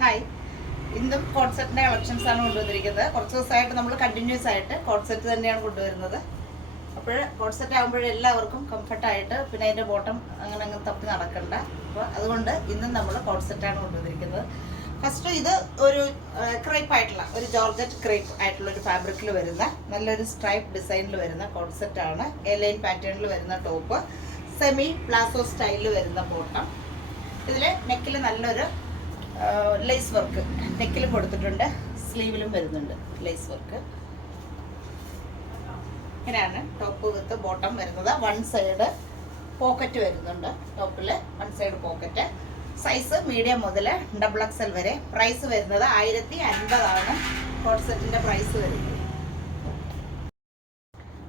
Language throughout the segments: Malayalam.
ഹായ്, ഇന്നും കോഡ് സെറ്റിൻ്റെ കളക്ഷൻസാണ് കൊണ്ടുവന്നിരിക്കുന്നത്. കുറച്ച് ദിവസമായിട്ട് നമ്മൾ കണ്ടിന്യൂസ് ആയിട്ട് കോഡ് സെറ്റ് തന്നെയാണ് കൊണ്ടുവരുന്നത്. അപ്പോൾ കോഡ് സെറ്റ് ആകുമ്പോൾ എല്ലാവർക്കും കംഫർട്ടായിട്ട്, പിന്നെ അതിൻ്റെ ബോട്ടം അങ്ങനെ തപ്പി നടക്കണ്ട. അപ്പോൾ അതുകൊണ്ട് ഇന്നും നമ്മൾ കോഡ് സെറ്റാണ് കൊണ്ടുവന്നിരിക്കുന്നത്. ഫസ്റ്റ് ഇത് ഒരു ക്രേപ്പ് ആയിട്ടുള്ള ഒരു ജോർജറ്റ് ക്രേപ്പ് ആയിട്ടുള്ള ഒരു ഫാബ്രിക്കിൽ വരുന്ന നല്ലൊരു സ്ട്രൈപ്പ് ഡിസൈനിൽ വരുന്ന കോഡ് സെറ്റാണ്. എ ലൈൻ പാറ്റേണിൽ വരുന്ന ടോപ്പ്, സെമി പ്ലാസോ സ്റ്റൈലിൽ വരുന്ന ബോട്ടം. ഇതിൽ നെക്കിൽ നല്ലൊരു ലേസ് വർക്ക് നെക്കിൽ കൊടുത്തിട്ടുണ്ട്, സ്ലീവിലും വരുന്നുണ്ട് ലേസ് വർക്ക്. ഇങ്ങനെയാണ് ടോപ്പ് വിത്ത് ബോട്ടം വരുന്നത്. വൺ സൈഡ് പോക്കറ്റ് വരുന്നുണ്ട്. ടോപ്പിൽ one side pocket. Size medium മുതൽ XXL വരെ. പ്രൈസ് വരുന്നത് 1050 കോഡ് സെറ്റിൻ്റെ പ്രൈസ് വരുന്നത്.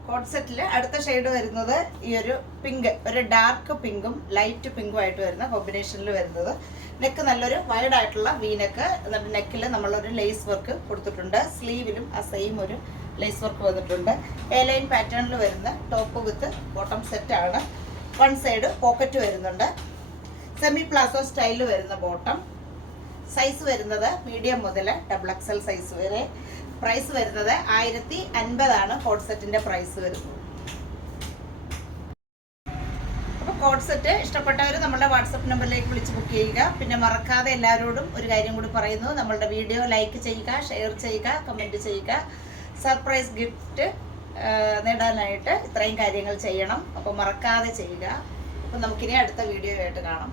കോഡ് സെറ്റിൽ അടുത്ത ഷെയ്ഡ് വരുന്നത് ഈ ഒരു പിങ്ക്, ഒരു ഡാർക്ക് പിങ്കും ലൈറ്റ് പിങ്കും ആയിട്ട് വരുന്ന കോമ്പിനേഷനിൽ വരുന്നത്. നെക്ക് നല്ലൊരു വൈഡ് ആയിട്ടുള്ള വി നെക്ക്. എന്നിട്ട് നെക്കിൽ നമ്മളൊരു ലേസ് വർക്ക് കൊടുത്തിട്ടുണ്ട്. സ്ലീവിലും ആ സെയിം ഒരു ലേസ് വർക്ക് വന്നിട്ടുണ്ട്. എ ലൈൻ പാറ്റേണിൽ വരുന്ന ടോപ്പ് വിത്ത് ബോട്ടം സെറ്റാണ്. വൺ സൈഡ് പോക്കറ്റ് വരുന്നുണ്ട്. സെമി പ്ലാസോ സ്റ്റൈലിൽ വരുന്ന ബോട്ടം. സൈസ് വരുന്നത് മീഡിയം മുതൽ XXL സൈസ് വരെ. പ്രൈസ് വരുന്നത് 1050 കോഡ് സെറ്റിൻ്റെ പ്രൈസ് വരുന്നത്. അപ്പോൾ കോഡ് സെറ്റ് ഇഷ്ടപ്പെട്ടവർ നമ്മുടെ വാട്സപ്പ് നമ്പറിലേക്ക് വിളിച്ച് ബുക്ക് ചെയ്യുക. പിന്നെ മറക്കാതെ എല്ലാവരോടും ഒരു കാര്യം കൂടി പറയുന്നു, നമ്മളുടെ വീഡിയോ ലൈക്ക് ചെയ്യുക, ഷെയർ ചെയ്യുക, കമൻറ്റ് ചെയ്യുക. സർപ്രൈസ് ഗിഫ്റ്റ് നേടാനായിട്ട് ഇത്രയും കാര്യങ്ങൾ ചെയ്യണം. അപ്പോൾ മറക്കാതെ ചെയ്യുക. അപ്പോൾ നമുക്കിനി അടുത്ത വീഡിയോ ആയിട്ട് കാണാം.